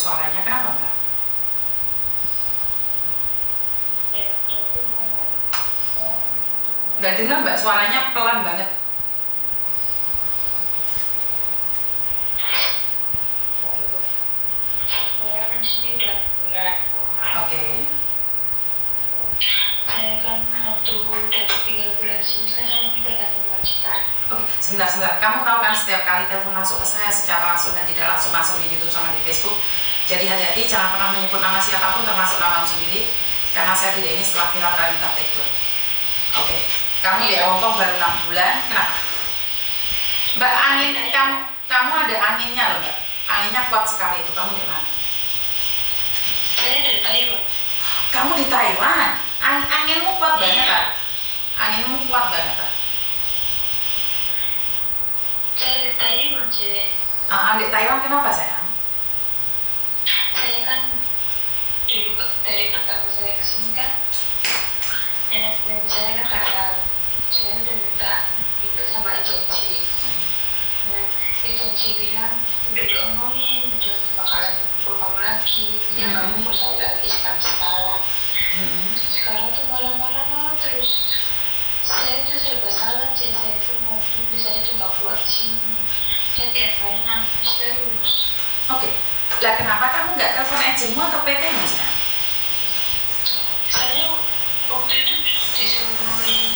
suaranya. Kenapa Mbak? Nggak dengar Mbak, suaranya pelan banget. Saya kan di sini udah bulan. Oke. Saya kan waktu udah 3 bulan sini kan saya udah ada kewajiban. Oke, sebentar. Kamu tahu kan setiap kali telepon masuk ke saya secara langsung dan tidak langsung masuk di YouTube sama di Facebook. Jadi hati-hati, jangan pernah menyebut nama siapapun termasuk namamu sendiri, karena saya tidak ini setelah viral kalian minta take down. Oke, kamu di Hongkong baru 6 bulan. Kenapa? Mbak, angin kamu ada anginnya loh Mbak. Anginnya kuat sekali itu. Kamu di mana? Saya dari Taiwan. Kamu di Taiwan. Anginmu kuat banget kan? Anginmu kuat banget kan? Saya di Taiwan sih. Di Taiwan kenapa sayang? Saya kan dulu dari pertama saya kesini kan nenek saya kan kata saya udah minta pindah sama agensi. Nah, agensi bilang udah diomongin udah bakalan pulang lagi, ya kamu berusaha lagi sekarang. Sekarang tuh malam-malam terus saya tuh serba salah sih, saya tuh mau pindah, saya tuh nggak kuat sini, saya tiap hari nangis terus. Oke, lah kenapa kamu nggak telepon agenmu atau PT-mu sayang? Saya waktu itu disuruh nulis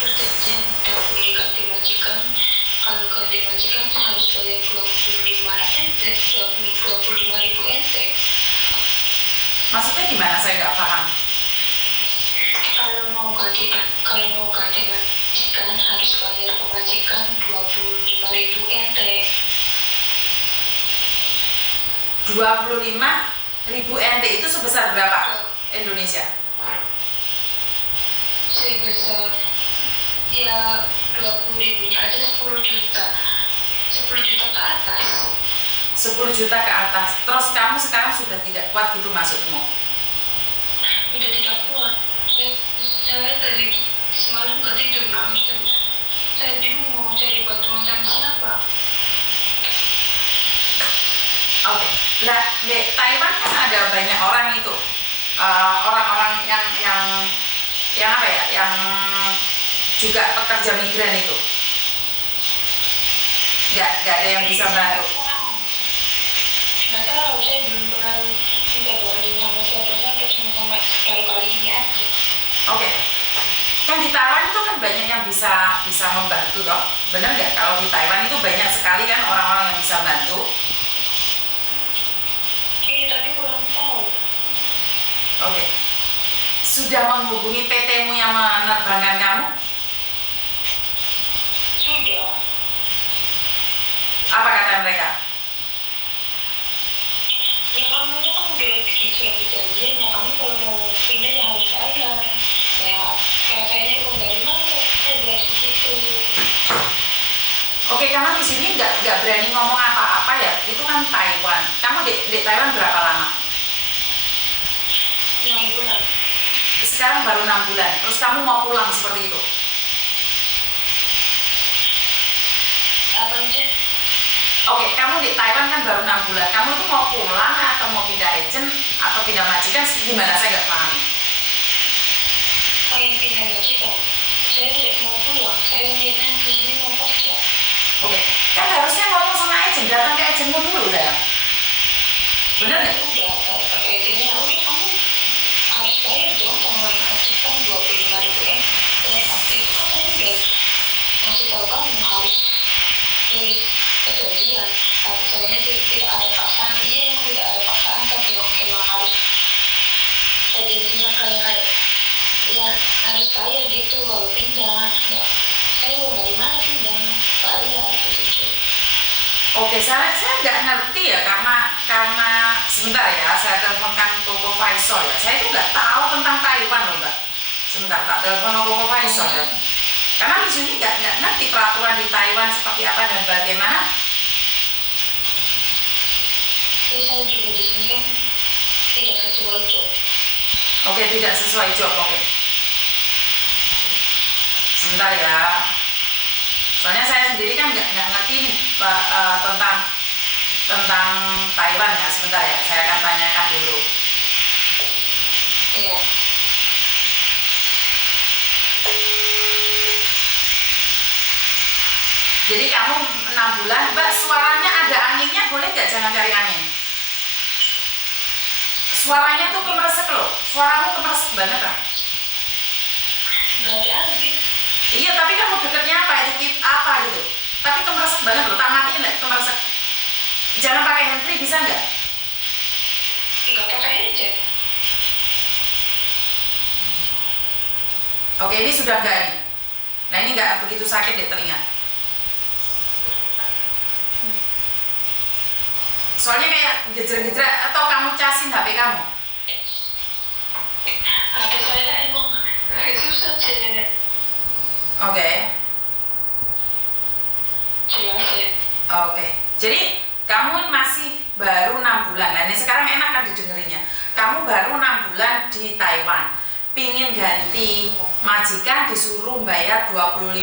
perjanjian udah boleh ganti majikan. Kalau ganti majikan harus bayar 25.000 NT. Maksudnya gimana? Saya nggak paham. Kalau mau ganti majikan harus bayar ke majikan 25.000 NT. 25.000 NT itu sebesar berapa Indonesia? Sebesar ya 20.000-nya aja 10 juta. 10 juta ke atas. 10 juta ke atas. Terus kamu sekarang sudah tidak kuat gitu maksudmu? Udah tidak kuat. Saya tadi semalam gak tidur, nangis terus. Saya bingung mau cari bantuan sama siapa. Oke, lah di Taiwan kan ada banyak orang itu, orang-orang yang apa ya, yang juga pekerja migran itu. Nggak ada yang bisa bantu. Nggak tahu, saya belum pernah minta bantuan sama siapa-siapa, cuma sama kali ini aja. Oke, kan di Taiwan itu kan banyak yang bisa membantu toh, benar nggak? Kalau di Taiwan itu banyak sekali kan orang-orang yang bisa bantu. Tapi kurang tahu. Oke, sudah menghubungi PT-mu yang menerbangkan kamu? Sudah. Apa kata mereka? Ya kamu kan udah sudah perjanjian, ya kamu kalau mau pindah ya harus bayar. Ya kayaknya uang dari mana? Saya dari situ. Oke, karena di sini nggak berani ngomong apa-apa ya. Itu kan Taiwan. Kamu di Taiwan berapa lama? 6 bulan. Sekarang baru 6 bulan. Terus kamu mau pulang seperti itu? Apa sih? Oke, kamu di Taiwan kan baru 6 bulan. Kamu itu mau pulang atau mau pindah agent atau pindah majikan? Gimana? Saya nggak paham. Pengen pindah majikan. Saya tidak mau pulang. Saya niatnya di sini mau kerja. Oke, kan harusnya ngomong sama agent, datang ke agentmu dulu sayang. Bener nggak? Udah, pakai ini ya udah kamu harus bayar dong sama majikan 25.000 M. Dan waktu itu kan saya udah ngasih tahu kamu harus nulis perjanjian. Tapi saya tidak ada paksaan. Iya, emang tidak ada paksaan, tapi emang harus agensinya kayak ya harus bayar gitu kalau pindah. Ya, saya mau dari mana pindah? Bayar gitu. Oke, saya nggak ngerti ya karena sebentar ya, saya teleponkan Koko Faisal ya. Saya itu nggak tahu tentang Taiwan loh Mbak. Sebentar, tak telepon Koko Faisal ya. Karena di sini nggak ngerti peraturan di Taiwan seperti apa dan bagaimana. Saya juga di sini kan tidak sesuai job. Oke, tidak sesuai job. Oke. Sebentar ya. Soalnya saya sendiri kan nggak ngerti nih tentang tentang Taiwan ya. Sebentar ya, saya akan tanyakan dulu. Iya. Jadi kamu 6 bulan, Mbak, suaranya ada anginnya, boleh nggak jangan cari angin? Suaranya tuh kemeresek loh, suaramu kemeresek banget kan? Nggak ada angin. Iya, tapi kamu deketnya apa itu apa gitu? Tapi kemeresek banget loh, tak matiin deh, kemeresek. Jangan pakai handfree, bisa nggak? Nggak pakai aja. Oke, ini sudah nggak ini? Nah, ini nggak begitu sakit deh telinga. Soalnya kayak gejreng-gejreng, atau kamu casin HP kamu? HP saya emang susah jadinya. Oke. Jelas ya. Oke. Jadi kamu masih baru 6 bulan. Nah, ini sekarang enak kan didengerinnya. Kamu baru 6 bulan di Taiwan. Pingin ganti majikan disuruh bayar 25.000.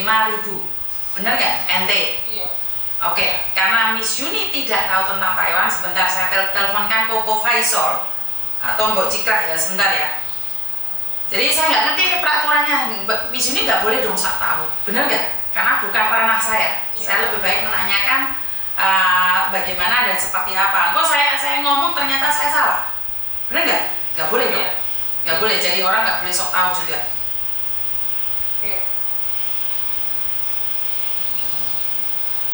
Bener nggak? Ente? Iya. Oke, karena Miss Yuni tidak tahu tentang Taiwan, sebentar saya teleponkan Koko Faisal atau Mbok Cikra ya, sebentar ya. Jadi saya nggak ngerti peraturannya, Miss Yuni nggak boleh dong sok tahu, bener nggak? Karena bukan ranah saya. Ya. Saya lebih baik menanyakan bagaimana dan seperti apa. Kok saya ngomong ternyata saya salah, bener nggak? Nggak boleh dong, nggak boleh. Jadi orang nggak boleh sok tahu juga. Iya.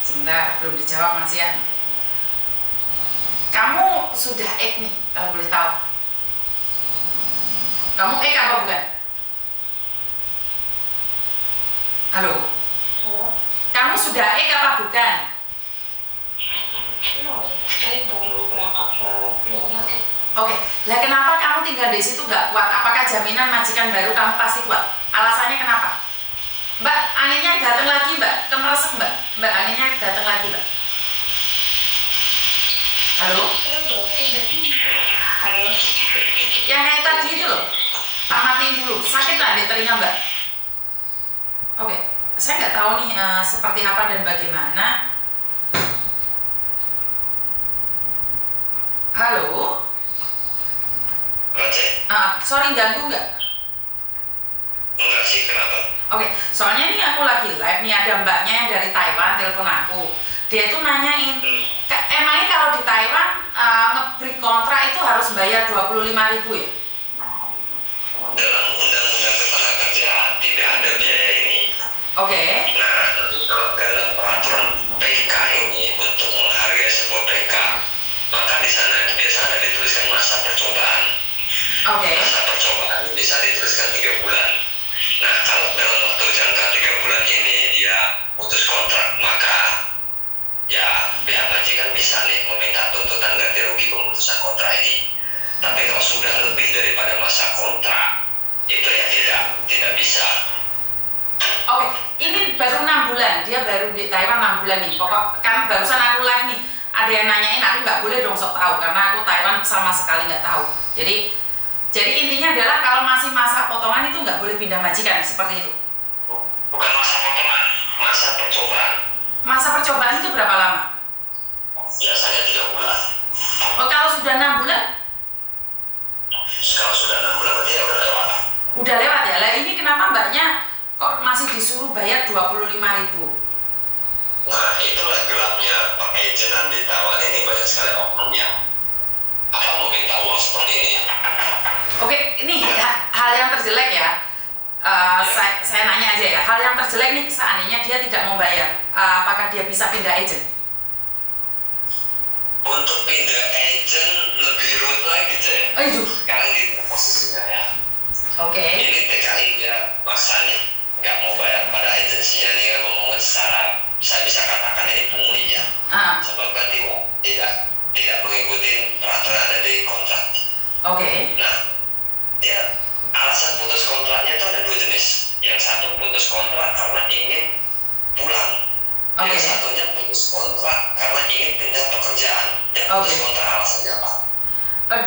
Sebentar, belum dijawab Mas Ian. Kamu sudah ek nih, kalau boleh tahu. Kamu ek apa bukan? Halo? Halo. Kamu sudah ek apa bukan? Saya baru berangkat ke luar negeri. Oke, lah kenapa kamu tinggal di situ nggak kuat? Apakah jaminan majikan baru kamu pasti kuat? Alasannya kenapa? Mbak, anginnya datang lagi Mbak, kemeresek Mbak. Mbak, anginnya datang lagi Mbak. Halo? Halo. Yang kayak tadi itu loh, tak matiin dulu, sakit nggak di telinga Mbak? Oke, saya nggak tahu nih seperti apa dan bagaimana. Halo? Sorry ganggu nggak? Enggak sih, kenapa? Oke, soalnya ini aku lagi live nih, ada mbaknya yang dari Taiwan telepon aku. Dia itu nanyain, emangnya kalau di Taiwan nge-break kontrak itu harus bayar 25.000 ya? Dalam undang-undang ketenagakerjaan tidak ada biaya ini. Oke. Nah, kalau dalam peraturan PK ini untuk menghargai sebuah PK, maka di sana biasanya ada dituliskan masa percobaan. Oke. Masa percobaan bisa dituliskan 3 bulan. Nah, kalau dalam waktu jangka 3 bulan ini dia putus kontrak, maka ya pihak majikan bisa nih meminta tuntutan ganti rugi pemutusan kontrak ini. Tapi kalau sudah lebih daripada masa kontrak, itu ya tidak bisa. Oke, ini baru 6 bulan, dia baru di Taiwan 6 bulan nih. Pokok kan barusan aku live nih, ada yang nanyain, aku nggak boleh dong sok tahu karena aku Taiwan sama sekali nggak tahu. Jadi intinya adalah kalau masih masa potongan itu nggak boleh pindah majikan seperti itu. Bukan masa potongan, masa percobaan. Masa percobaan itu berapa lama? Biasanya 3 bulan. Oh, kalau sudah 6 bulan? Kalau sudah 6 bulan berarti ya udah lewat. Udah lewat ya. Lah ini kenapa mbaknya kok masih disuruh bayar 25.000? Nah, itulah gelapnya pengajenan di Taiwan ini, banyak sekali oknum yang mau minta uang seperti ini. Oke, ini hal yang terjelek ya. Saya nanya aja ya. Hal yang terjelek nih seandainya dia tidak mau bayar, apakah dia bisa pindah agent? Untuk pindah agent lebih rumit lagi, Cek. Aduh. Sekarang di posisinya ya. Oke. Ini TKI dia maksa nih, nggak mau bayar pada agensinya nih, kan ngomongin secara, saya bisa katakan ini pungli ya. Sebab kan tidak mengikuti peraturan ada di kontrak. Oke. Nah, dia alasan putus kontraknya itu ada 2 jenis. Yang satu putus kontrak karena ingin pulang. Oke. Yang satunya putus kontrak karena ingin pindah pekerjaan. Dia putus kontrak alasannya apa?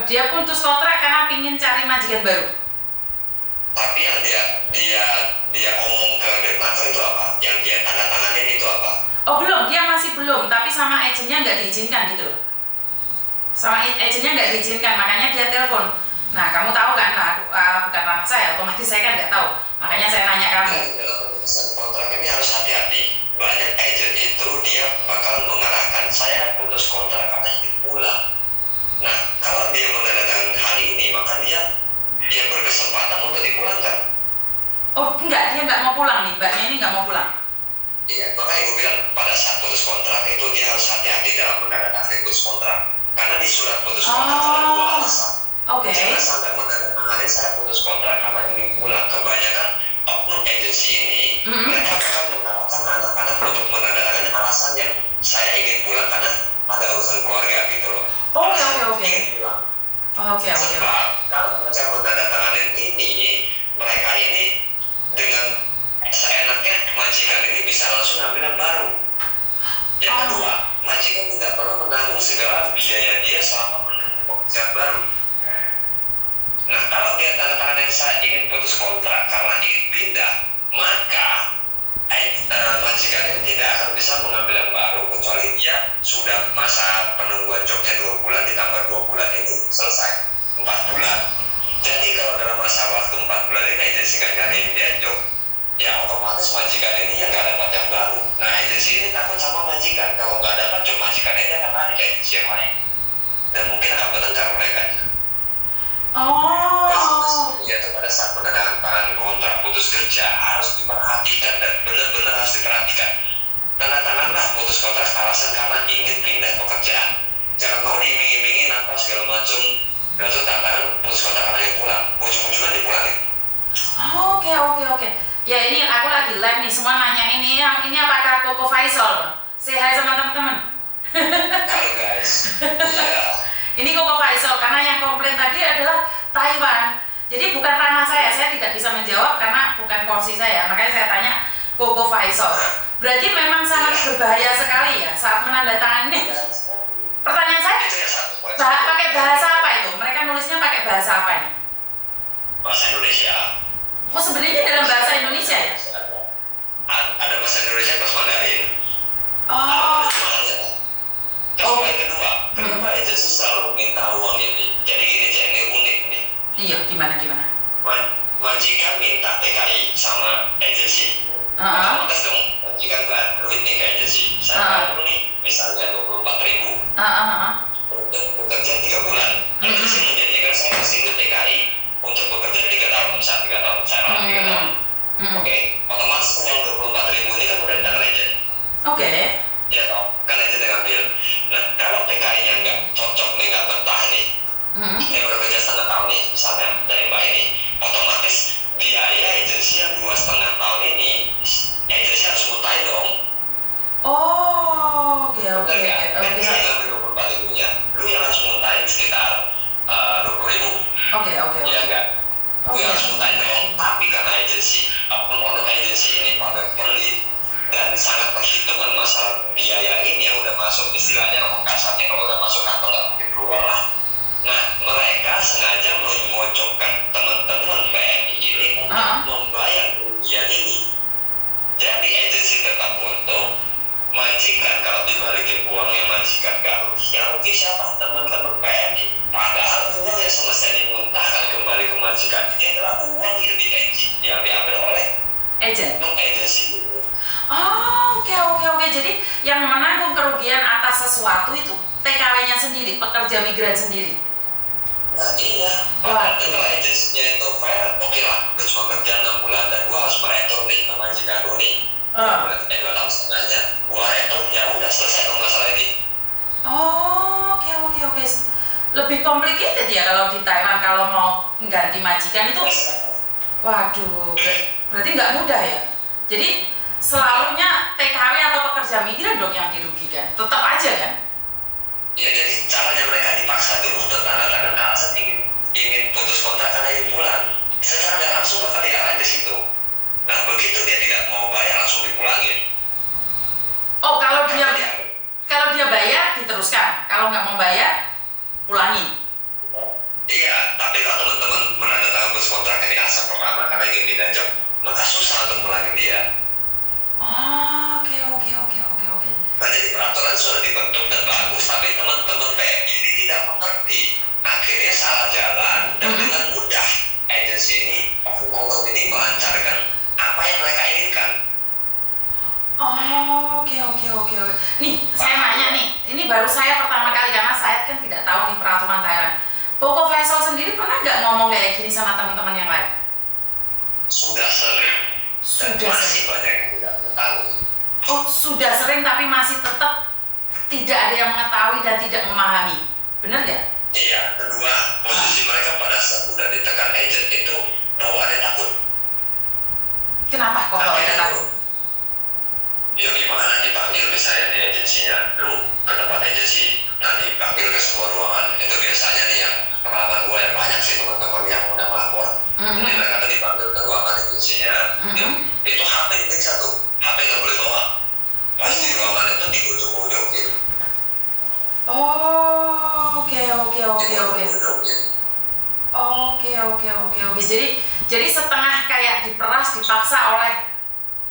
Dia putus kontrak karena ingin cari majikan baru. Tapi yang dia omong ke Departemen itu apa? Yang dia tanda tanganin itu apa? Oh belum, dia masih belum, tapi sama agentnya nggak diizinkan gitu loh. Sama agentnya nggak diizinkan, makanya dia telepon. Nah, kamu tahu kan, bukan ranah saya, otomatis saya kan nggak tahu. Makanya saya nanya kamu. Dalam penulisan kontrak ini harus hati-hati. Banyak agent itu dia bakal mengarahkan saya putus kontrak karena ingin pulang. Nah, kalau dia menandatangani hal ini, maka dia berkesempatan untuk dipulangkan. Oh enggak, dia nggak mau pulang nih, mbaknya ini nggak mau pulang. Iya, makanya gue bilang pada saat putus kontrak itu dia harus hati-hati dalam menandatangani putus kontrak. Karena di surat putus kontrak ada 2 alasan. Oke. Jangan sampai menandatangani saya putus kontrak karena ingin pulang. Kebanyakan oknum agensi ini mereka akan mengarahkan anak-anak untuk menandatangani alasan yang saya ingin pulang karena ada urusan keluarga gitu loh. Oke. Sebab kalau mereka menandatangani ini, mereka ini dengan seenaknya majikan ini bisa langsung ambil yang baru. Yang kedua, majikan tidak perlu menanggung segala biaya dia selama menunggu pekerjaan baru. Nah, kalau dia tanda tangan yang saya ingin putus kontrak karena ingin pindah, maka majikan ini tidak akan bisa mengambil yang baru kecuali dia sudah masa penungguan jobnya 2 bulan ditambah 2 bulan itu selesai 4 bulan. Jadi kalau dalam masa waktu 4 bulan ini agensi nggak nyariin dia job, ya otomatis majikan ini yang nggak dapat yang baru. Nah, agensi ini takut sama majikan. Kalau nggak dapat job majikan ini akan lari ke agensi yang lain dan mungkin akan bertengkar mereka. Yaitu pada saat penandatanganan kontrak putus kerja harus diperhatikan dan benar-benar harus diperhatikan. Tanda tanganlah putus kontrak alasan karena ingin pindah pekerjaan. Jangan mau diiming-imingin apa segala macam. Dan itu tantangan putus kontrak karena ingin pulang. Ujung-ujungnya dipulangin. Oke. Ya ini aku lagi live nih, semua nanya ini apakah Koko Faisal? Say hi sama teman-teman. Halo guys. Iya. Ini Koko Faisal karena yang komplain tadi adalah Taiwan. Jadi bukan ranah saya tidak bisa menjawab karena bukan porsi saya. Makanya saya tanya Koko Faisal. Berarti memang sangat berbahaya sekali ya saat menandatangani. Pertanyaan saya, pakai bahasa apa itu? Mereka nulisnya pakai bahasa apa ini? Bahasa Indonesia. Oh sebenarnya dalam bahasa Indonesia ya? Ada bahasa Indonesia plus Mandarin. Terus yang kedua, kenapa agensi selalu minta uang ini? Jadi gini, ini unik nih. Iya, gimana? Majikan minta TKI sama agensi. Otomatis dong, majikan nggak duit nih ke agensi. Saya perlu nih, misalnya 24.000 untuk bekerja 3 bulan. Agensi menjanjikan saya kasih duit TKI untuk bekerja 3 tahun, misalnya 3 tahun, saya rawat 3 tahun. Oke, otomatis uang 24.000 ini kan udah datang agent. Oke. Ya toh, kan agent yang ngambil. Nah, kalau TKI-nya nggak cocok nih, nggak betah nih, ini udah kerja setengah tahun nih, misalnya dari mbak ini, otomatis biaya agensi yang 2,5 tahun ini, agensi harus muntahin dong. Oke. Kan saya ngambil 24.000-nya, lu yang harus muntahin sekitar 20.000. Oke. Iya enggak? Lu yang harus muntahin dong, tapi karena pemodal agensi ini pada pelit dan sangat perhitungan masalah biaya ini yang udah masuk, istilahnya ngomong kasarnya kalau udah masuk kantong nggak mungkin keluar lah. Nah, mereka sengaja memojokkan teman-teman PMI ini untuk membayar kerugian ini. Jadi agensi tetap untung, majikan kalau dibalikin uang yang majikan gak rugi, yang rugi siapa? Teman-teman PMI. Padahal uang yang semestinya dimuntahkan kembali ke majikan ini adalah uang yang diambil oleh agensi. Oke. Jadi yang menanggung kerugian atas sesuatu itu TKW-nya sendiri, pekerja migran sendiri. Nah iya, kalau agensinya itu fair, oke lah, gue cuma kerja 6 bulan dan gue harus meretur nih ke majikan gue nih. 2 tahun setengahnya, gue retur, ya udah selesai dong masalah ini. Oke. Lebih complicated ya kalau di Thailand kalau mau mengganti majikan itu. Waduh, berarti nggak mudah ya. Jadi selalunya TKW atau pekerja migran dong yang dirugikan, tetap aja kan? Ya jadi caranya mereka dipaksa dulu untuk tanda tangan alasan ingin putus kontrak karena ingin pulang. Secara nggak langsung bakal diarahin ke situ. Nah begitu dia tidak mau bayar langsung dipulangin. Oh kalau dia bayar diteruskan, kalau nggak mau bayar pulangin. Iya, tapi kalau teman-teman menandatangani putus kontrak ini asal pertama karena ingin pindah job, maka susah untuk pulangin dia. Oke. Nah jadi peraturan Nih, saya nanya nih, ini baru saya pertama kali karena saya kan tidak tahu nih peraturan Thailand. Koko Faisal sendiri pernah nggak ngomong kayak gini sama teman-teman yang lain? Sudah sering. Dan Sudah masih sering. banyak yang tidak mengetahui. Oh, sudah sering tapi masih tetap tidak ada yang mengetahui dan tidak memahami. Benar nggak? Iya, kedua, posisi mereka pada saat udah ditekan agent itu bawaannya takut. Kenapa kok bawaannya takut? Ya gimana dipanggil misalnya di agensinya, lu ke tempat agensi, nah dipanggil ke semua ruangan. Itu biasanya nih yang pengalaman gue yang banyak sih teman-teman yang udah melapor. Jadi mereka tuh dipanggil ke ruangan agensinya, itu HP diperiksa tuh, HP nggak boleh bawa. Pas di ruangan itu digojok-gojok gitu. Oh, oke. Digojok-gojok gitu. Jadi setengah kayak diperas, dipaksa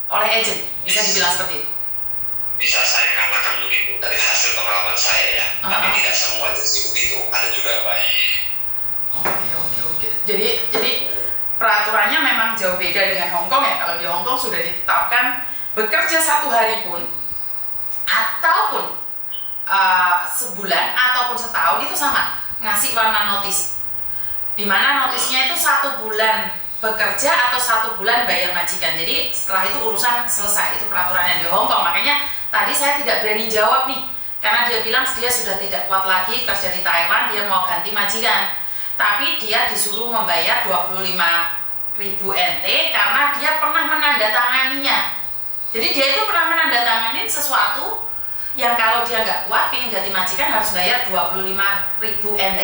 oleh agent, bisa dibilang seperti itu. Bisa saya katakan begitu dari hasil pengalaman saya ya. Tapi tidak semua agensi begitu, ada juga yang baik. Oke. Jadi peraturannya memang jauh beda dengan Hong Kong ya. Kalau di Hong Kong sudah ditetapkan bekerja 1 hari pun ataupun sebulan ataupun setahun itu sama, ngasih warna notis. Dimana notisnya itu 1 bulan bekerja atau 1 bulan bayar majikan. Jadi setelah itu urusan selesai. Itu peraturan yang di Hong Kong. Makanya tadi saya tidak berani jawab nih, karena dia bilang dia sudah tidak kuat lagi kerja di Taiwan, dia mau ganti majikan. Tapi dia disuruh membayar 25.000 NT karena dia pernah menandatanganinya. Jadi dia itu pernah menandatangani sesuatu yang kalau dia nggak kuat ingin ganti majikan harus bayar 25.000 NT.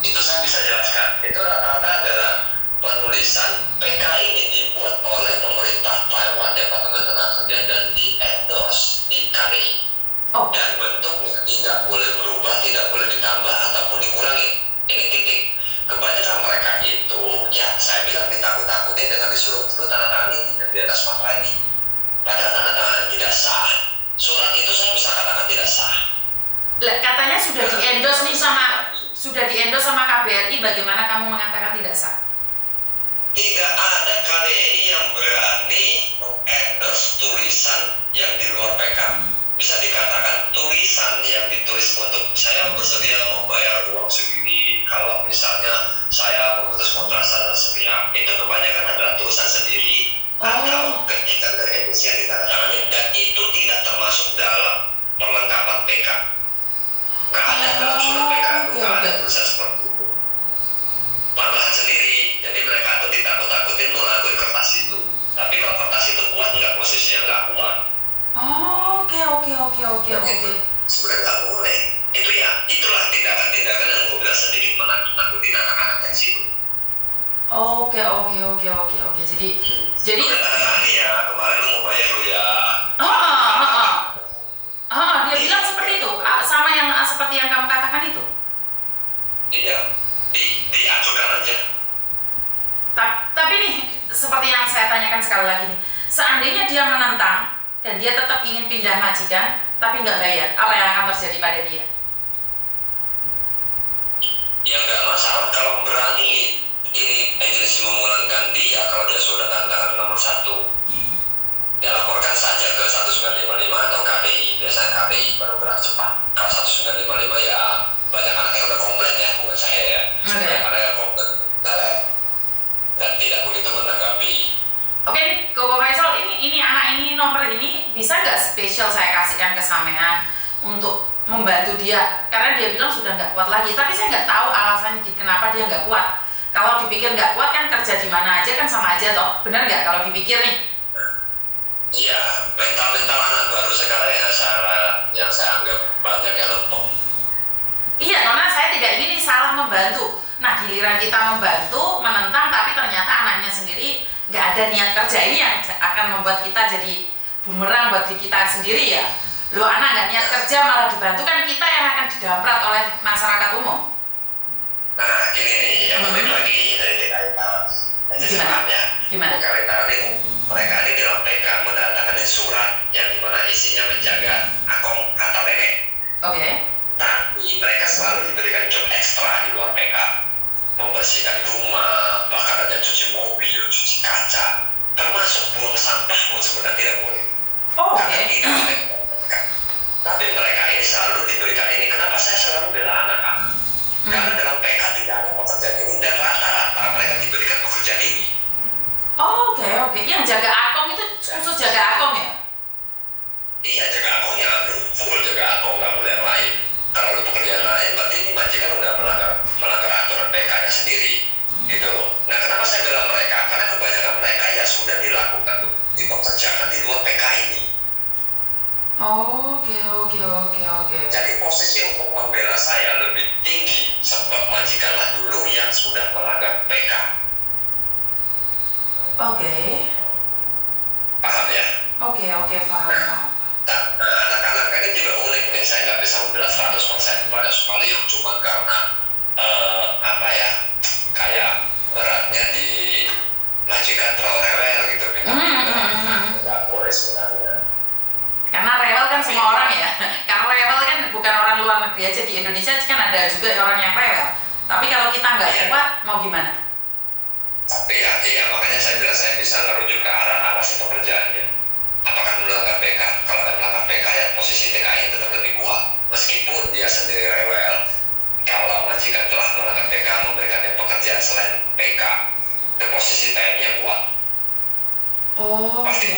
Itu saya bisa jelaskan. Itu rata-rata adalah penulisan PK ini dibuat oleh pemerintah Taiwan, Departemen Tenaga Kerja, dan di-endorse di KDI. Dan bentuknya tidak boleh berubah, tidak boleh ditambah ataupun dikurangi. Ini titik. Kebanyakan mereka itu, ya saya bilang ditakut-takutin dengan disuruh itu tanda tangan ini di atas matra ini. Padahal tanda tangan tidak sah. Surat itu saya bisa katakan tidak sah. Katanya sudah di-endorse sama KBRI, bagaimana kamu mengatakan tidak sah? Tidak ada KDI yang berani mengendorse tulisan yang di luar PK. Bisa dikatakan tulisan yang ditulis untuk saya bersedia membayar uang segini kalau misalnya saya memutus kontrak secara sepihak, itu kebanyakan adalah tulisan sendiri atau ketikan dari agensi yang ditandatangani, dan itu tidak termasuk dalam perlengkapan PK. Nggak ada dalam surat PK itu, nggak ada tulisan seperti itu. Tambahan sendiri, jadi mereka tuh ditakut-takutin melalui kertas itu. Tapi kalau kertas itu kuat nggak, posisinya nggak kuat. Oke. Sebenarnya nggak boleh. Itu ya, itulah tindakan-tindakan yang gue bilang sedikit menakut-nakutin anak-anak dari situ. Oke. Jadi udah tanda tangan ya, kemarin lu mau bayar lu ya. Dia bilang seperti itu, sama yang seperti yang kamu katakan itu. Iya, diajukan aja. Tapi nih, seperti yang saya tanyakan sekali lagi nih, seandainya dia menentang dan dia tetap ingin pindah majikan tapi nggak bayar, apa yang akan terjadi pada dia? Ya nggak masalah kalau berani ini agensi memulangkan dia. Kalau dia sudah tantangan nomor 1, dia laporkan saja ke 1955 atau KDI. Biasanya KDI baru gerak cepat. Kalau 1955 ya banyak anak yang udah komplain ya, bukan saya ya. Banyak anak yang komplain dan tidak begitu menanggapi. Oke nih, Koko Faisal, ini anak ini nomor ini bisa nggak spesial saya kasihkan ke sampean untuk membantu dia, karena dia bilang sudah nggak kuat lagi, tapi saya nggak tahu alasannya kenapa dia nggak kuat. Kalau dipikir nggak kuat kan kerja di mana aja kan sama aja toh, benar nggak kalau dipikir nih? Iya, mental anak baru sekarang yang saya anggap banyak yang lemah. Iya, karena saya tidak ingin salah membantu. Nah, giliran kita membantu, menentang, tapi ternyata anaknya sendiri nggak ada niat kerja. Ini yang akan membuat kita jadi bumerang buat diri kita sendiri ya. Lo anak nggak niat kerja malah dibantu, kan kita yang akan didamprat oleh masyarakat umum. Nah, ini nih yang lebih lagi dari TKI. Gimana? TKI ini mereka ini dalam PK mendatangkan surat yang dimana isinya menjaga akong kata nenek. Oke. Tapi mereka selalu diberikan job ekstra di luar PK, membersihkan rumah, bahkan ada cuci mobil, cuci kaca, termasuk buang sampah pun sebenarnya tidak boleh. Oh, karena oke. tidak ada PK. Oke. Jadi posisi untuk membela saya lebih tinggi sebab majikanlah dulu yang sudah melanggar PK. Oke. Paham ya? Oke, paham. Anak-anak ini juga unik nih, saya nggak bisa membela 100% pada sekali yang cuma karena kayak beratnya di majikan terlalu rewel gitu, nggak boleh sebenarnya. Karena rewel kan semua orang ya. Karena rewel kan bukan orang luar negeri aja, di Indonesia kan ada juga orang yang rewel. Tapi kalau kita nggak kuat, mau gimana? Tapi ya makanya saya bilang saya bisa merujuk ke arah apa sih pekerjaannya. Apakah melanggar PK? Kalau melanggar PK ya posisi TKI tetap lebih kuat. Meskipun dia sendiri rewel, kalau majikan telah melanggar PK memberikan dia pekerjaan selain PK, dan posisi TNI-nya kuat. Oke.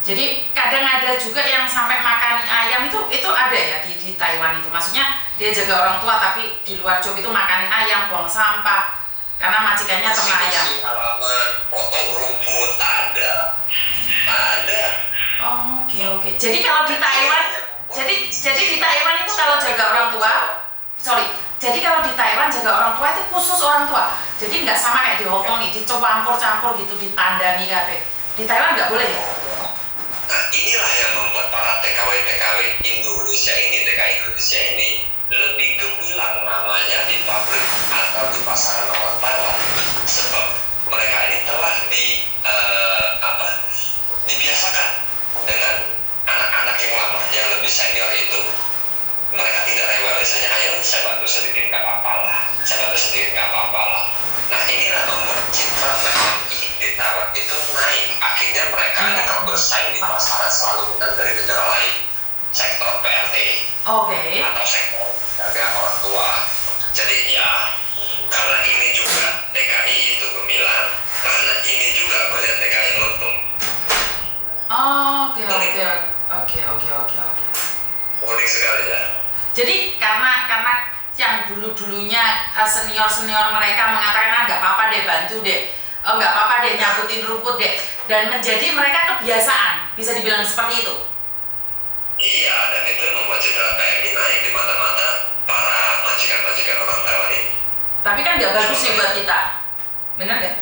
Jadi kadang ada juga yang sampai makan ayam itu ada ya di Taiwan itu. Maksudnya dia jaga orang tua tapi di luar job itu makan ayam, buang sampah karena majikannya ternak ayam. Halaman, potong rumput ada. Oke. Jadi kalau di Taiwan, jadi di Taiwan itu kalau jaga orang tua, jadi kalau di Taiwan jaga orang tua itu khusus orang tua. Jadi nggak sama kayak di Hong Kong nih, dicampur-campur gitu, dipandangi kabeh. Di Taiwan nggak boleh ya? Nah inilah yang membuat para TKW Indonesia ini lebih gemilang namanya di pabrik atau di pasaran orang Taiwan, sebab mereka ini telah dibiasakan dengan anak-anak yang lama yang lebih senior itu. Mereka tidak rewel, misalnya ayo saya bantu sedikit nggak apa-apa lah. Nah inilah membuat citra PMI di Taiwan itu naik. Akhirnya mereka kalau bersaing di pasaran selalu menang dari negara lain, sektor PRT atau sektor jaga orang tua. Jadi ya karena ini juga TKI itu gemilang, karena ini juga banyak TKI untung. Oke. Unik sekali ya. Jadi karena yang dulunya senior mereka mengatakan nggak apa-apa deh, bantu deh, nggak apa-apa deh nyabutin rumput deh, dan menjadi mereka kebiasaan, bisa dibilang seperti itu. Iya, dan itu membuat citra PMI naik di mata-mata para majikan-majikan orang Taiwan ini. Tapi kan nggak bagus sih buat kita, benar nggak?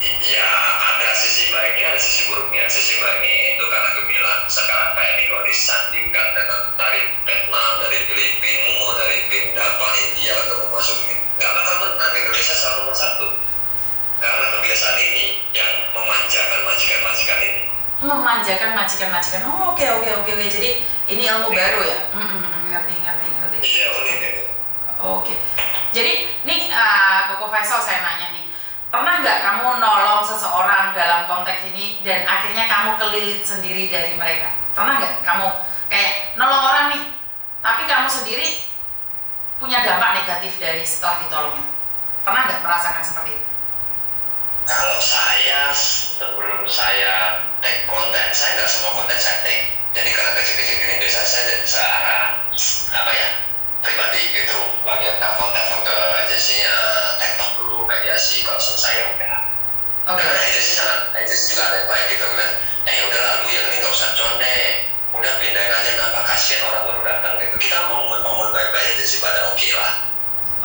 Iya, ada sisi baiknya, ada sisi buruknya. Sisi baiknya itu karena gemilang. Sekarang PMI kalau disandingkan dengan dari Vietnam, dari Filipina, mau dari Pindapa, India, kalau masuk ini nggak bakal menang. Indonesia selalu nomor 1 karena kebiasaan ini yang memanjakan majikan-majikan ini. Memanjakan majikan. Oke. Jadi ini ilmu baru ya. Ngerti. Iya, unik. Oke. Jadi nih Koko Faisal, saya nanya nih, pernah nggak kamu nolong seseorang dalam konteks ini dan akhirnya kamu kelilit sendiri dari mereka? Pernah nggak kamu kayak nolong orang nih, tapi kamu sendiri punya dampak negatif dari setelah ditolong itu? Pernah nggak merasakan seperti itu? Kalau saya sebelum saya take konten, saya nggak semua konten saya take. Jadi karena kecil-kecil ini biasanya saya secara pribadi gitu, bagian telepon ke agensinya, TikTok dulu mediasi, kalau selesai ya udah. Karena agensi juga ada yang baik gitu kan. Udah lalu yang ini nggak usah contek, udah pindahin aja, kenapa kasihan orang baru datang gitu. Kita mau baik-baik agensi pada oke lah.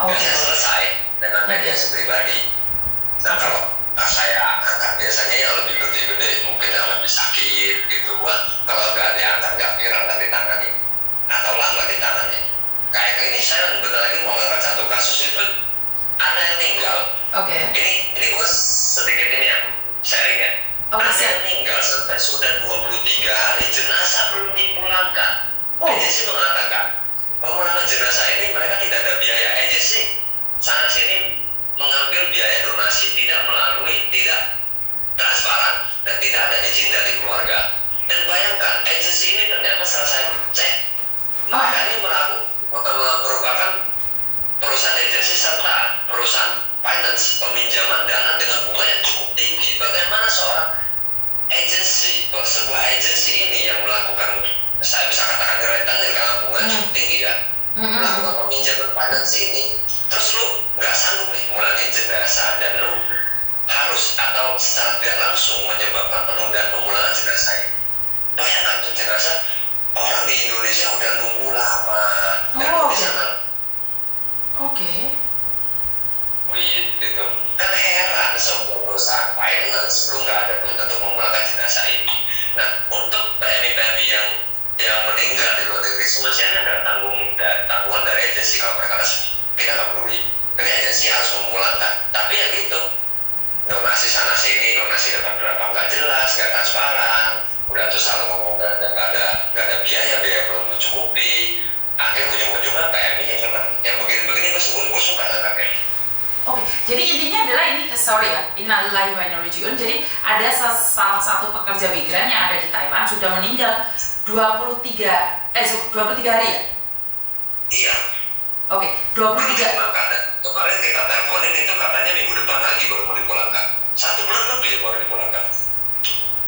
Biasanya selesai dengan mediasi pribadi. Nah kalau saya angkat biasanya yang lebih gede, mungkin yang lebih sakit gitu. Kalau nggak diangkat, nggak viral, nggak ditangani atau lambat ditangani. Kayak ini saya bentar lagi mau ngangkat satu kasus itu ada yang meninggal. Ini gue sedikit ini ya, sharing ya. Ada yang meninggal sampai sudah 23 hari, jenazah belum dipulangkan. Agensi mengatakan pemulangan jenazah ini mereka tidak ada biaya. Agensi sana sini mengambil biaya donasi, tidak transparan dan tidak ada izin dari keluarga. Dan bayangkan agensi ini ternyata setelah saya cek, mereka ini merupakan perusahaan agensi serta perusahaan finance, peminjaman dana dengan bunga yang cukup tinggi. Bagaimana sebuah agensi ini yang melakukan, saya bisa katakan rentenir karena bunga cukup tinggi ya, melakukan jenazah, orang di Indonesia udah nunggu lama. Dan di sana gitu. Kan heran semua perusahaan finance lu nggak ada duit untuk memulangkan jenazah ini. Nah, untuk PMI yang meninggal di luar negeri semuanya ada tanggungan dari agensi. Kalau mereka resmi, kita nggak peduli. Tapi agensi harus memulangkan. Tapi yang itu donasi sana sini, donasi dapat berapa nggak jelas, nggak transparan. Udah tuh selalu ngomong nggak ada biaya belum mencukupi. Akhirnya ujung-ujungnya PMI yang begini-begini gue suka dengan PMI. Oke, jadi intinya adalah ini, sorry ya, innalillahi wa inna ilaihi raji'un. Jadi ada salah satu pekerja migran yang ada di Taiwan sudah meninggal 23 hari ya? Iya. Oke, 23. Kemarin kita teleponin itu katanya minggu depan lagi baru mau dipulangkan. 1 bulan lebih baru dipulangkan.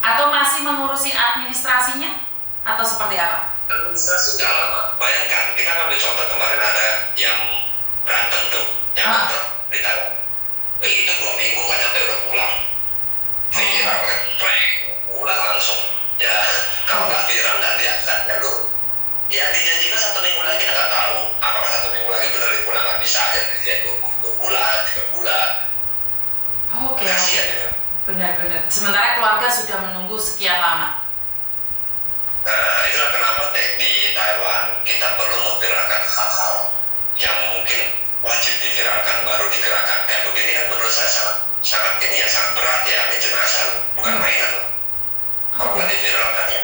Atau masih mengurusi administrasinya? Atau seperti apa? Administrasi sudah lama. Bayangkan, kita ambil contoh kemarin ada yang berantem tuh, yang berantem di Taiwan. Itu 2 minggu nggak nyampe udah pulang. Viral, pulang langsung. Ya, kalau nggak viral nggak diangkat ya lu. Ya dijanjikan 1 minggu lagi, kita nggak tahu apakah 1 minggu lagi benar dipulangkan, bisa aja dijadikan 2 bulan, 3 bulan. Oke. Kasihan ya. Benar-benar. Sementara keluarga sudah menunggu sekian lama. Nah, itulah kenapa di Taiwan kita perlu memviralkan hal-hal yang mungkin wajib diviralkan, baru diviralkan. Kayak begini kan menurut saya sangat berat ya, ini jenazah loh, bukan mainan loh. Kalau nggak diviralkan ya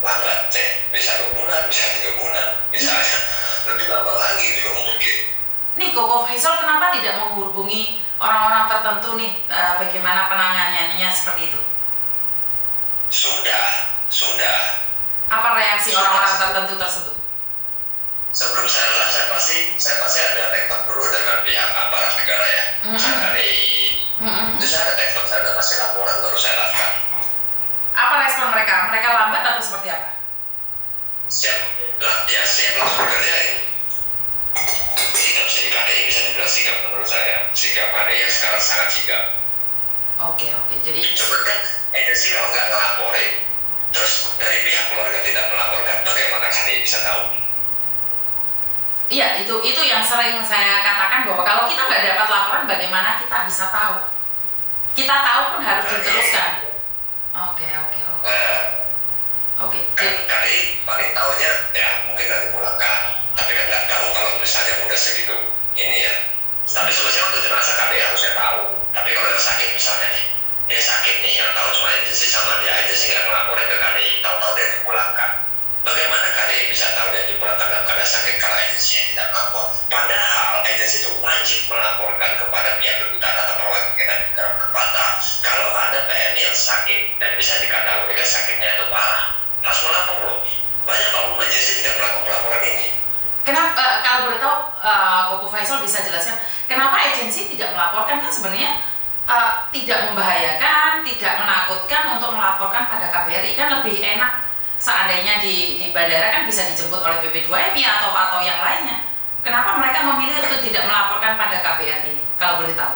lambat, bisa 2 bulan, bisa 3 bulan, bisa aja lebih lama lagi juga mungkin. Nih, Koko Faisal kenapa tidak menghubungi orang-orang tertentu nih, bagaimana penanganannya seperti itu? Sudah. Apa reaksi orang-orang tertentu tersebut? Sebelum saya pasti ada tektok dulu dengan pihak aparat negara ya. Itu saya ada tektok, saya udah kasih laporan baru saya lakukan. Apa respon mereka? Mereka lambat atau seperti apa? Siap langsung dikerjain. Sikap KDI bisa dibilang sikap menurut saya. Sikap KDI yang sekarang sangat sigap. Oke, jadi Cuma kan agensi kalau nggak ngelaporin, terus dari pihak keluarga tidak melaporkan, bagaimana KDI bisa tahu? iya, itu yang sering saya katakan bahwa kalau kita nggak dapat laporan, bagaimana kita bisa tahu? Kita tahu pun harus diteruskan. Oke. Kan KDI paling tahunya ya mungkin nggak dipulangkan, tapi kan nggak tahu kalau misalnya udah segitu ini ya. Tapi sebenarnya untuk jenazah KDI harusnya tahu. Tapi kalau yang sakit misalnya nih, dia sakit nih, yang tahu cuma agensi sama dia, agensi nggak melaporin ke KDI, tahu-tahu dia dipulangkan. Bagaimana KDI bisa tahu dia dipulangkan dalam keadaan sakit kalau agensi yang tidak melapor? Padahal agensi itu wajib melaporkan kepada pihak kedutaan atau perwakilan negara berpatah kalau ada PMI yang sakit dan bisa dikategorikan sakitnya itu parah, harus melapor loh. Banyak oknum agensi tidak melakukan pelaporan ini. Kenapa, kalau boleh tahu, Koko Faisal bisa jelaskan kenapa agensi tidak melaporkan? Kan sebenarnya tidak membahayakan, tidak menakutkan untuk melaporkan pada KBRI. Kan lebih enak seandainya di bandara kan bisa dijemput oleh PP2MI atau yang lainnya. Kenapa mereka memilih untuk tidak melaporkan pada KBRI ini, kalau boleh tahu?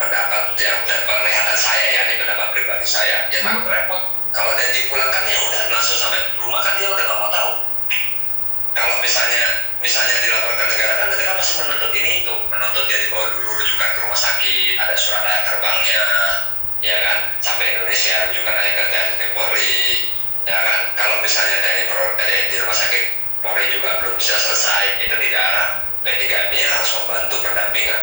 Pendapat yang penglihatan saya ya, ini pendapat pribadi saya, dia takut repot. Kalau dia dipulangkan ya udah langsung sampai rumah kan dia udah nggak mau tahu. Kalau misalnya dilaporkan negara kan mereka pasti menuntut ini itu, menuntut dia dibawa dulu rujukan ke rumah sakit, ada surat layak terbangnya, ya kan, sampai Indonesia rujukan lagi ke TNI Polri, ya kan. Kalau misalnya di rumah sakit Polri juga belum bisa selesai, itu tidak ada. P3MI harus membantu pendampingan.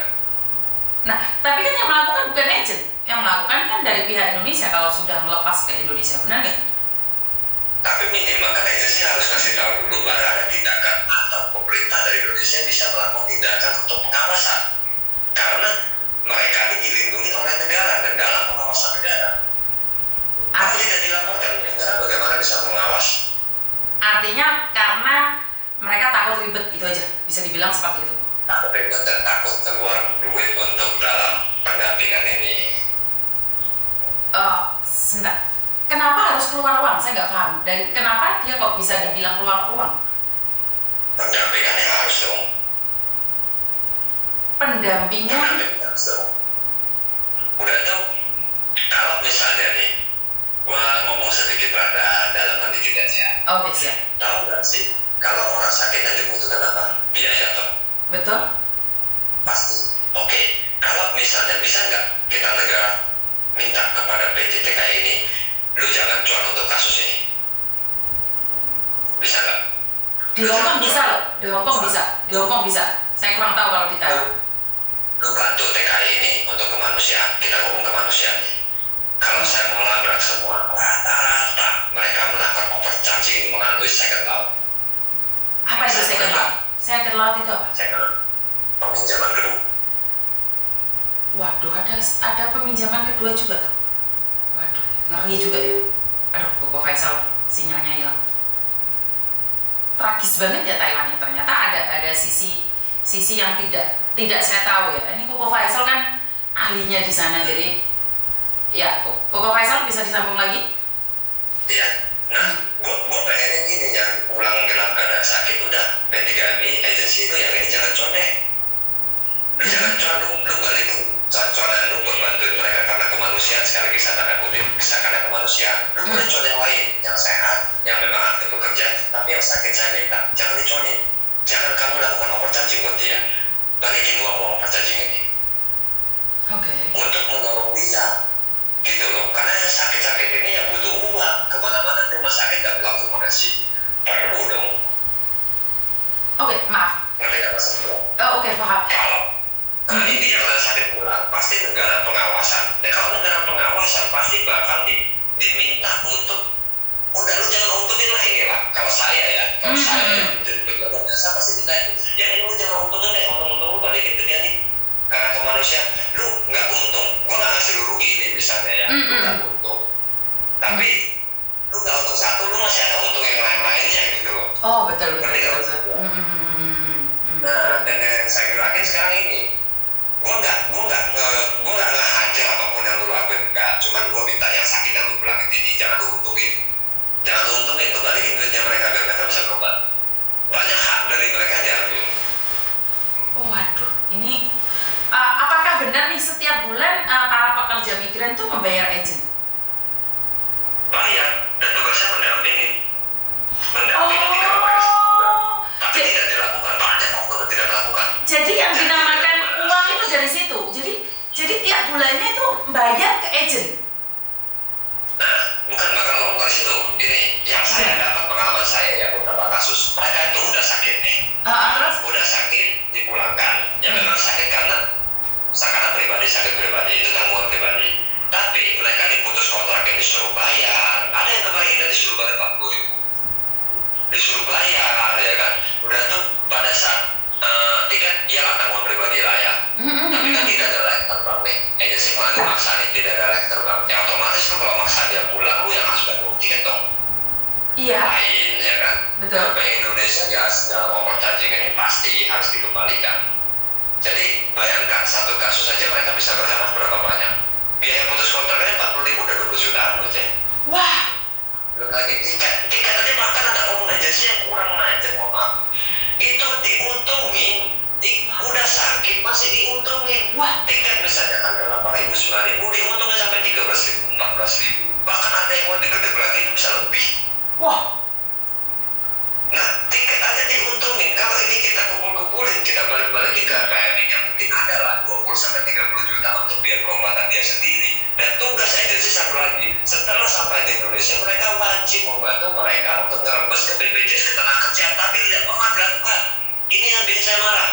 Nah, tapi kan yang melakukan bukan agent, yang melakukan kan dari pihak Indonesia kalau sudah melepas ke Indonesia, benar nggak? Tapi minimal kan agensi harus kasih tahu dulu baru ada tindakan atau pemerintah dari Indonesia bisa melakukan tindakan untuk pengawasan. Karena mereka ini dilindungi oleh negara dan dalam pengawasan negara. Kalau tidak dilaporkan negara, bagaimana bisa mengawas? Artinya karena mereka takut ribet, itu aja bisa dibilang seperti itu. Takut ribet dan takut keluar duit untuk dalam pendampingan ini. Sebentar. Kenapa harus keluar uang? Saya nggak paham. Dari kenapa dia kok bisa dibilang keluar uang? Pendampingannya harus dong. Pendampingnya harus dong. Udah tuh, kalau misalnya nih, gua ngomong sedikit rada dalam sedikit aja. Oke, siap. Tahu nggak sih kalau orang sakit yang dibutuhkan apa? Biaya toh? Betul? Pasti. Oke, kalau misalnya bisa nggak kita negara minta kepada PT TKI ini, lu jangan cuan untuk kasus ini. Bisa nggak? Di Hongkong bisa loh, di Hongkong bisa. Saya kurang tahu kalau di Thailand. Lu bantu TKI ini untuk kemanusiaan. Kita ngomong kemanusiaan nih. Kalau saya mau labrak semua, rata-rata mereka melakukan overcharging melalui second law. Apa itu second law? Second law itu apa? Second law, peminjaman kedua. Waduh, ada peminjaman kedua juga tuh. Waduh, ngeri juga ya. Aduh, Koko Faisal sinyalnya hilang. Tragis banget ya Taiwan ya. Ternyata ada sisi yang tidak saya tahu ya. Ini Koko Faisal kan ahlinya di sana, jadi ya Koko Faisal bisa disambung lagi? Iya. Nah, gua pengennya gini, yang pulang dalam keadaan sakit udah P3Mi agensi itu yang ini jangan contek. Jangan cuan lu balik tuh. Cuan lu buat bantuin mereka karena kemanusiaan, sekali lagi saya tanda kutip, bisa karena kemanusiaan. Lu boleh cuan yang lain, yang sehat, yang memang aktif bekerja, tapi yang sakit saya minta, jangan dicuanin. Jangan kamu lakukan overcharging buat dia. Balikin uang overcharging ini. Oke. Untuk menolong dia, gitu loh. Karena yang sakit-sakit ini yang butuh uang, kemana-mana rumah sakit gak perlu akomodasi. Perlu dong. Oke, maaf. Ngerti gak maksud gue? Oh, oke, paham. Kalau intinya kalau sakit pulang, pasti negara pengawasan. Dan kalau negara pengawasan, pasti bakal diminta untuk, udah lu jangan untungin lah ini lah. Kalau saya ya, jadi pejabat, saya pasti minta itu. Yang ini lu jangan untungin deh, untung-untung lu balikin ke dia nih. Karena kemanusiaan, lu nggak untung. Gua nggak ngasih lu rugi nih misalnya ya, lu nggak untung. Tapi lu nggak untung satu, lu masih ada untung yang lain-lainnya gitu loh. Oh, betul. Nah, dan yang saya gerakin sekarang ini, gue nggak ngehajar apapun yang lu lakuin, enggak. Cuman gue minta yang sakit yang lu pulangin ini jangan lu untungin, lu balikin duitnya mereka biar mereka bisa berobat. Banyak hak dari mereka diambil. Oh, waduh, ini apakah benar nih setiap bulan para pekerja migran tuh membayar agent? Bayar, dan tugasnya mendampingi tidak bayar. Tapi tidak dilakukan, banyak oknum tidak melakukan. Jadi yang dinamakan uang itu dari situ. Jadi tiap bulannya itu bayar ke agent. Nah, bukan ngomong dari situ. Ini yang saya dapat pengalaman saya ya, beberapa kasus mereka itu udah sakit nih. Terus? Udah sakit dipulangkan. Ya memang sakit karena sakit pribadi itu tanggungan pribadi. Tapi mereka diputus kontrak yang disuruh bayar. Ada yang kemarin disuruh bayar 40.000. Disuruh bayar ya kan. Udah tuh pada saat tiket ialah tanggungan pribadi lah ya. Tapi kan tidak ada layak terbang nih. Agensi malah dimaksa nih tidak ada layak terbang. Ya otomatis lu kalau maksa dia pulang, lu yang harus bayar tiket dong. Iya. Lain ya kan. Betul. Sampai Indonesia ya dalam overcharging ini pasti harus dikembalikan. Jadi bayangkan satu kasus saja mereka bisa berhemat berapa banyak. Biaya putus kontraknya 40.000 udah 20 jutaan loh cek. Wah. Belum lagi tiket aja bahkan ada oknum agensi yang kurang aja maaf. Itu diuntungin. Udah sakit masih diuntungin. Wah. Tiket misalnya harga 8.000, 9.000 diuntungin sampai 13.000, 14.000. Bahkan ada yang mau degedeg lagi itu bisa lebih. Wah. Nah, tiket aja diuntungin. Kalau ini kita kumpul-kumpulin, kita balik-balikin ke KMI-nya, mungkin ada lah 20 sampai 30 juta untuk biaya pengobatan dia sendiri. Dan tugas agensi satu lagi, setelah sampai di Indonesia, mereka wajib membantu mereka untuk ngerembes ke BPJS Ketenagakerjaan, tapi tidak pernah dilakukan. Ini yang bikin saya marah.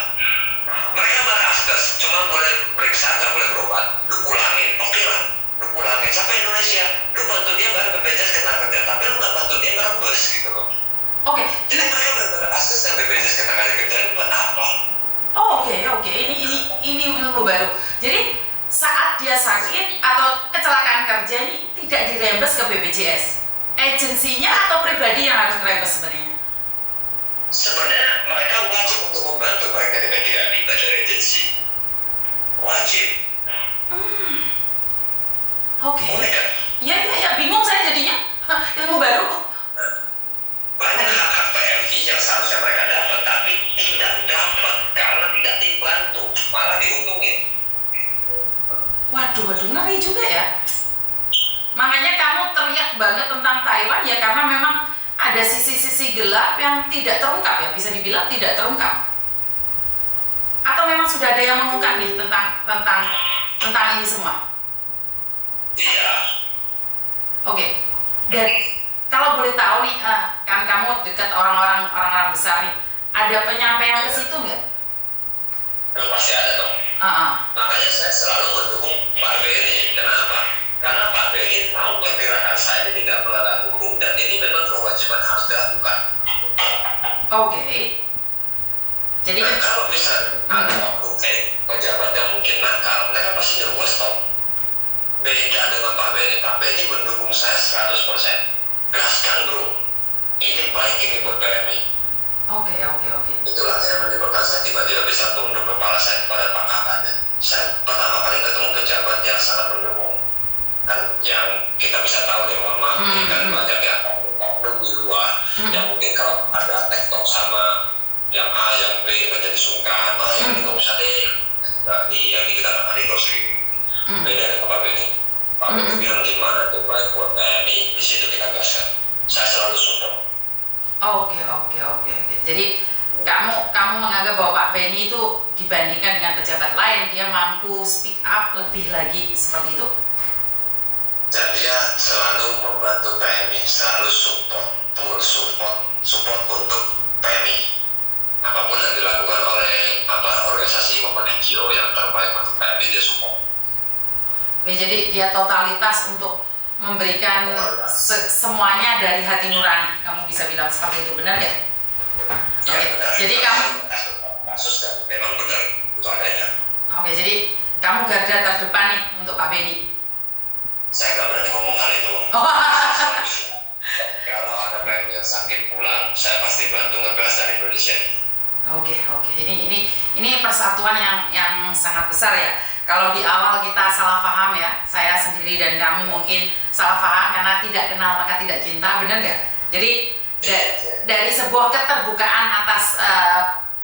Mereka marah asgas, cuma boleh periksa, nggak boleh berobat. Lu pulangin, oke lah, lu pulangin sampai Indonesia, lu bantu dia bayar BPJS Ketenagakerjaan, tapi lu nggak bantu dia ngerembes gitu loh. Oke. Jadi mereka benar-benar asgas dan BPJS Ketenagakerjaan buat apa? Oh, oke. Ini ilmu baru. Jadi saat dia sakit atau kecelakaan kerja ini tidak dirembes ke BPJS. Agensinya atau pribadi yang harus dirembes sebenarnya? Sebenarnya mereka wajib untuk membantu baik dari P3Mi baik dari agensi. Wajib. Oke. Boleh kan? Ya, bingung saya jadinya. Ilmu baru. Banyak hak-hak PMI yang seharusnya mereka dapat, tapi tidak dapat karena tidak dibantu, malah diuntungin. Waduh, ngeri juga ya. Makanya kamu teriak banget tentang Taiwan ya karena memang ada ada sisi-sisi gelap yang tidak terungkap ya, bisa dibilang tidak terungkap. Atau memang sudah ada yang mengungkap nih tentang ini semua? Iya. Oke. Dan kalau boleh tahu nih, kan kamu dekat orang-orang besar nih, ada penyampaian ke situ nggak? Pasti ada dong. Makanya saya selalu mendukung Pak Benny. Kenapa? Karena Pak Benny tahu pergerakan saya ini tidak melanggar hukum dan ini memang kewajiban harus dilakukan. Oke. Jadi kalau misalnya ada pejabat yang mungkin nakal, mereka pasti nyuruh stop. Beda dengan Pak Benny. Pak Benny mendukung saya 100%. Gaskan bro. Ini baik ini buat PMI. Oke. Itulah yang menyebabkan saya tiba-tiba bisa tunduk kepala saya kepada Pak Kakaknya. Saya pertama kali ketemu pejabat yang sangat mendukung. Kan yang kita bisa tahu nih, mohon maaf, kan banyak yang oknum di luar yang mungkin kalau ada TikTok sama yang A, yang B menjadi sungkan, yang ini nggak usah deh, yang ini kita nggak harus beda dengan Pak Benny. Pak Benny bilang di mana terbaik buat TNI, di situ kita gaskan. Saya selalu support. Oke. Jadi kamu menganggap bahwa Pak Benny itu dibandingkan dengan pejabat lain, dia mampu speak up lebih lagi seperti itu? Dan dia selalu membantu PMI, selalu full support untuk PMI. Apapun yang dilakukan oleh organisasi maupun NGO yang terbaik untuk PMI, dia support. Oke, jadi dia totalitas untuk memberikan semuanya dari hati nurani. Kamu bisa bilang seperti itu, benar nggak? Ya, benar. Jadi kamu kasus dan memang benar itu adanya. Oke, jadi kamu garda terdepan nih untuk Pak Benny. Saya nggak berani ngomong hal itu. Kalau ada PMI yang sakit pulang, saya pasti bantu ngebahas dari Indonesia. Oke. Ini persatuan yang sangat besar ya. Kalau di awal kita salah paham ya, saya sendiri dan kamu mungkin salah paham karena tidak kenal maka tidak cinta, benar nggak? Jadi dari sebuah keterbukaan atas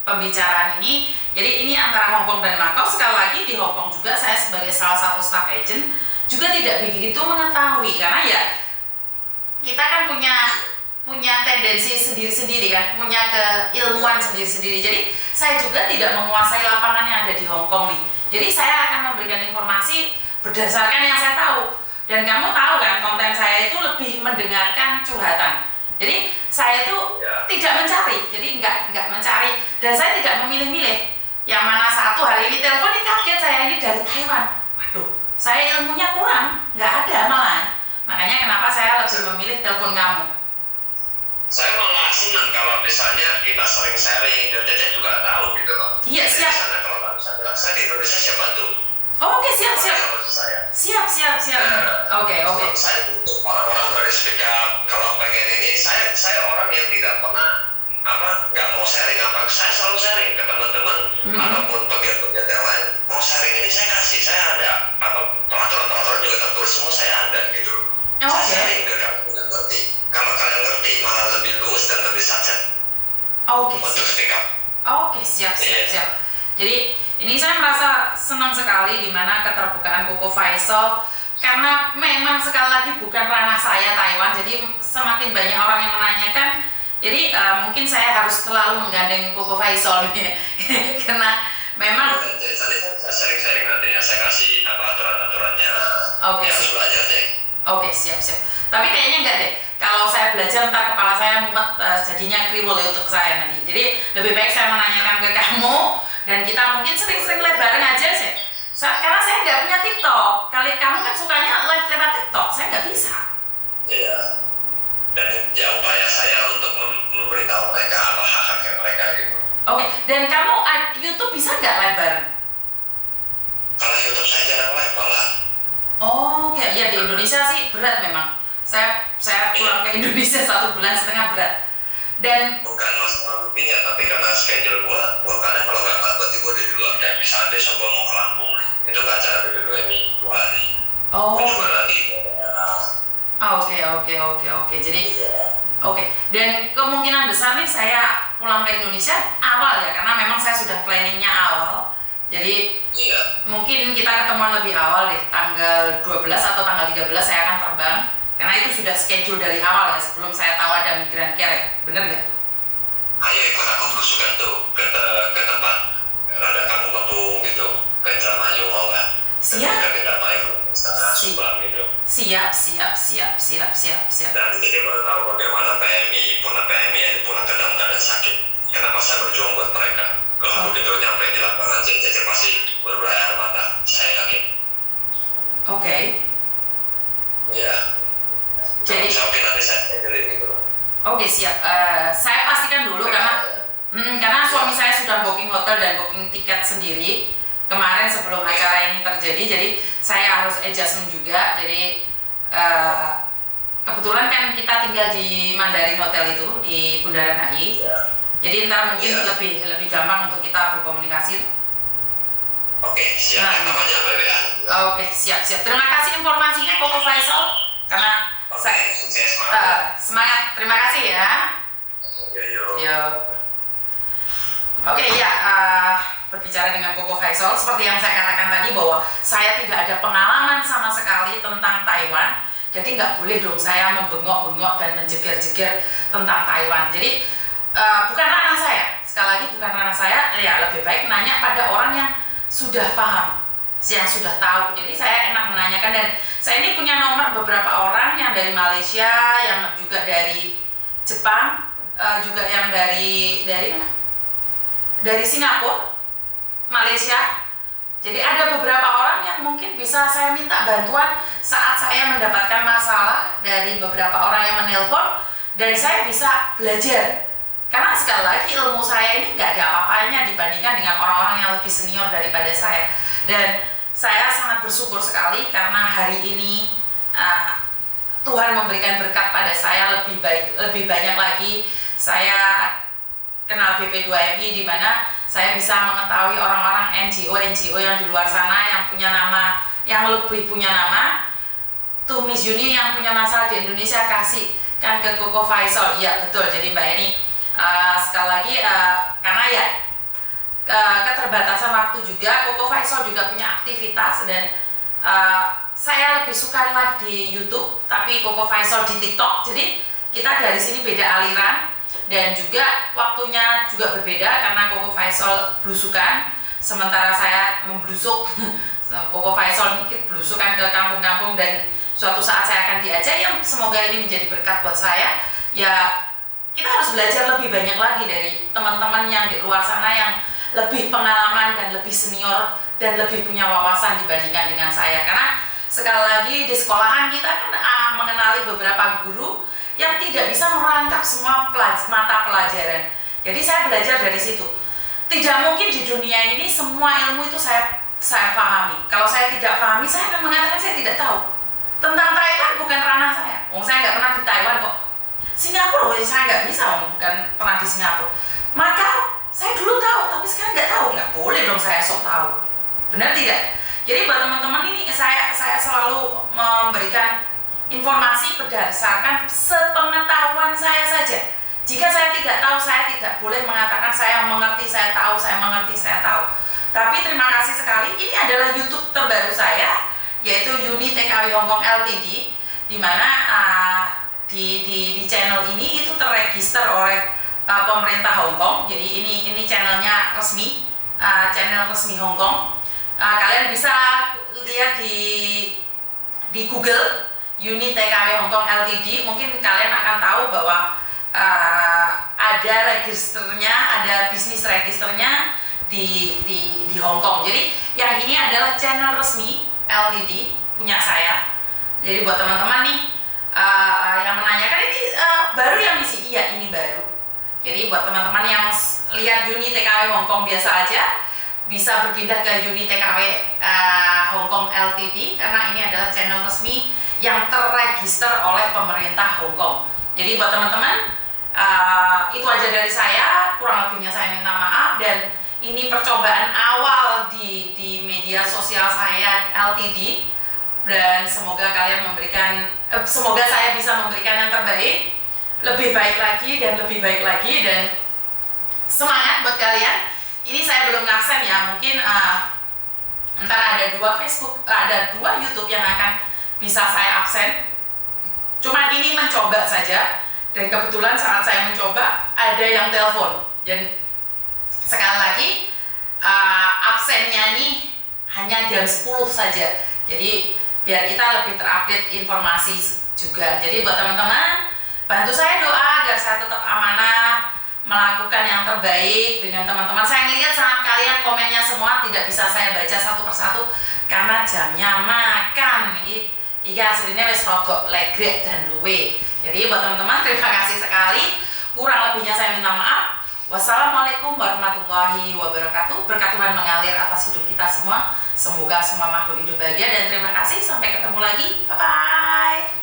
pembicaraan ini, jadi ini antara Hong Kong dan Macau. Sekali lagi di Hong Kong juga saya sebagai salah satu staff agent juga tidak begitu mengetahui karena ya kita kan punya tendensi sendiri-sendiri kan, punya keilmuan sendiri-sendiri. Jadi saya juga tidak menguasai lapangan yang ada di Hong Kong nih. Jadi saya akan memberikan informasi berdasarkan yang saya tahu. Dan kamu tahu kan, konten saya itu lebih mendengarkan curhatan. Jadi saya itu tidak mencari, jadi nggak mencari. Dan saya tidak memilih-milih. Yang mana satu hari ini telepon ini kaget saya ini dari Taiwan. Waduh, saya ilmunya kurang, nggak ada malahan. Makanya kenapa saya lebih memilih telepon kamu. Saya malah senang kalau misalnya kita sering sharing dan Jajan juga tahu gitu loh. Iya, siap. Sana kalau nggak bisa bilang saya di Indonesia siap bantu. Oke, siap. Siap. Oke. Saya butuh orang-orang dari speak up. Kalau pengen ini, saya orang yang tidak pernah nggak mau sharing apa. Saya selalu sharing ke teman-teman ataupun pegiat-pegiat yang lain. Mau sharing ini saya kasih, saya ada. Peraturan-peraturan juga tertulis semua saya ada gitu. Saya sharing ke kamu nggak ngerti. Kalau kalian ngerti malah lebih luas dan lebih sajat. Oke, untuk speak up. Oke, siap. Jadi ini saya merasa senang sekali di mana keterbukaan Koko Faisal, karena memang sekali lagi bukan ranah saya Taiwan, jadi semakin banyak orang yang menanyakan, jadi mungkin saya harus selalu menggandeng Koko Faisal karena memang saya sering-sering nanti ya saya kasih aturan-aturannya. Oke, harus belajar deh. Oke, siap. Tapi kayaknya enggak deh. Kalau saya belajar ntar kepala saya mumet, jadinya kriwul ya untuk saya nanti. Jadi lebih baik saya menanyakan ke kamu dan kita mungkin sering-sering live bareng aja sih. Karena saya nggak punya TikTok. Kali kamu kan sukanya live lewat TikTok, saya nggak bisa. Iya. Dan ya upaya saya untuk memberitahu mereka apa hak-hak mereka gitu. Oke. Dan kamu YouTube bisa nggak live bareng? Kalau YouTube saya jarang live malah. Oh, ya di Indonesia sih berat memang. Saya pulang ke Indonesia 1,5 bulan berat. Dan bukan masalah rupiah, tapi karena schedule gua kadang kalau nggak berarti gua di luar. Dan misalnya besok gua mau ke Lampung nih, itu kan acara BBMI 2 hari. Oh. Juga lagi. Oke. Jadi oke. Dan kemungkinan besar nih saya pulang ke Indonesia awal ya, karena memang saya sudah planningnya awal. Jadi mungkin kita ketemuan lebih awal deh, tanggal 12 atau tanggal 13 saya akan terbang ke Karena itu sudah schedule dari awal ya, sebelum saya tahu ada Migran Care ya, bener nggak? Ayo ikut aku belusukan tuh ke tempat rada kamu ngepung gitu, ke Indramayu mau nggak? Siap. Ke Indramayu, setengah Subang gitu. Siap. Dan ini baru tahu bagaimana PMI yang pulang ke dalam keadaan sakit. Kenapa saya berjuang buat mereka? Kalau begitu nyampe di lapangan, saya pasti berurai air mata. Saya yakin. Oke. Ya. Jadi. Sampai nanti saya jalan gitu. Oke, siap. Saya pastikan dulu karena suami saya sudah booking hotel dan booking tiket sendiri kemarin sebelum acara ini terjadi. Jadi saya harus adjustment juga. Jadi kebetulan kan kita tinggal di Mandarin Hotel itu di Bundaran HI. Jadi ntar mungkin lebih gampang untuk kita berkomunikasi. Oke, siap. Namanya BBA. Oke, siap. Terima kasih informasinya Koko Faisal karena saya semangat. Terima kasih ya. Yo. Oke ya, berbicara dengan Koko Faisal seperti yang saya katakan tadi bahwa saya tidak ada pengalaman sama sekali tentang Taiwan. Jadi nggak boleh dong saya membengok-bengok dan menjeger-jeger tentang Taiwan. Jadi bukan ranah saya. Sekali lagi bukan ranah saya. Ya lebih baik nanya pada orang yang sudah paham, yang sudah tahu. Jadi saya enak menanyakan dan saya ini punya nomor beberapa orang yang dari Malaysia, yang juga dari Jepang, juga yang dari mana? Dari Singapura, Malaysia. Jadi ada beberapa orang yang mungkin bisa saya minta bantuan saat saya mendapatkan masalah dari beberapa orang yang menelpon dan saya bisa belajar. Karena sekali lagi ilmu saya ini nggak ada apa-apanya dibandingkan dengan orang-orang yang lebih senior daripada saya. Dan saya sangat bersyukur sekali karena hari ini Tuhan memberikan berkat pada saya lebih banyak lagi. Saya kenal BP2MI di mana saya bisa mengetahui orang-orang NGO yang di luar sana yang punya nama, yang lebih punya nama. Tuh Miss Yuni yang punya masalah di Indonesia kasih kan ke Koko Faisal. Iya betul. Jadi Mbak Eni sekali lagi karena ya keterbatasan waktu juga, Koko Faisal juga punya aktivitas dan saya lebih suka live di YouTube, tapi Koko Faisal di TikTok. Jadi kita dari sini beda aliran. Dan juga waktunya juga berbeda karena Koko Faisal belusukan, sementara saya memblusuk. Koko Faisal mungkin belusukan ke kampung-kampung dan suatu saat saya akan diajak, yang semoga ini menjadi berkat buat saya. Ya kita harus belajar lebih banyak lagi dari teman-teman yang di luar sana yang lebih pengalaman dan lebih senior dan lebih punya wawasan dibandingkan dengan saya. Karena sekali lagi di sekolahan kita kan mengenali beberapa guru yang tidak bisa merangkap semua mata pelajaran. Jadi saya belajar dari situ. Tidak mungkin di dunia ini semua ilmu itu saya pahami. Kalau saya tidak pahami, saya akan mengatakan saya tidak tahu. Tentang Taiwan bukan ranah saya. Saya nggak pernah di Taiwan kok. Singapura, saya nggak bisa, bukan pernah di Singapura. Maka saya dulu tahu, tapi sekarang nggak tahu. Nggak boleh dong saya sok tahu. Benar tidak? Jadi buat teman-teman ini saya selalu memberikan informasi berdasarkan sepengetahuan saya saja. Jika saya tidak tahu, saya tidak boleh mengatakan saya mengerti, saya tahu, saya mengerti, saya tahu. Tapi terima kasih sekali, ini adalah YouTube terbaru saya, yaitu Uni TKW Hongkong Ltd, di mana di channel ini itu terregister oleh pemerintah Hongkong. Jadi ini channelnya resmi, channel resmi Hongkong. Kalian bisa lihat di Google Uni TKW Hongkong Ltd. Mungkin kalian akan tahu bahwa ada registernya, ada bisnis registernya di Hongkong. Jadi yang ini adalah channel resmi Ltd punya saya. Jadi buat teman-teman nih yang menanyakan ini baru yang misi, iya ini baru. Jadi buat teman-teman yang lihat Uni TKW Hongkong biasa aja, bisa berpindah ke Uni TKW Hongkong Ltd karena ini adalah channel resmi yang terregister oleh pemerintah Hongkong. Jadi buat teman-teman, itu aja dari saya, kurang lebihnya saya minta maaf. Dan ini percobaan awal di media sosial saya Ltd, dan semoga kalian semoga saya bisa memberikan yang terbaik, lebih baik lagi dan lebih baik lagi. Dan semangat buat kalian. Ini saya belum ngabsen ya, mungkin ntar ada 2 Facebook, ada 2 YouTube yang akan bisa saya absen. Cuman ini mencoba saja, dan kebetulan saat saya mencoba ada yang telepon. Dan sekali lagi absennya ini hanya jam 10 saja. Jadi biar kita lebih terupdate informasi juga. Jadi buat teman-teman, bantu saya doa agar saya tetap amanah melakukan yang terbaik dengan teman-teman. Saya lihat sangat kalian komennya semua tidak bisa saya baca satu persatu karena jamnya makan. Iya aslinya wis rogok legrek dan luwe. Jadi buat teman-teman terima kasih sekali. Kurang lebihnya saya minta maaf. Wassalamualaikum warahmatullahi wabarakatuh. Berkat Tuhan mengalir atas hidup kita semua. Semoga semua makhluk hidup bahagia dan terima kasih. Sampai ketemu lagi. Bye bye.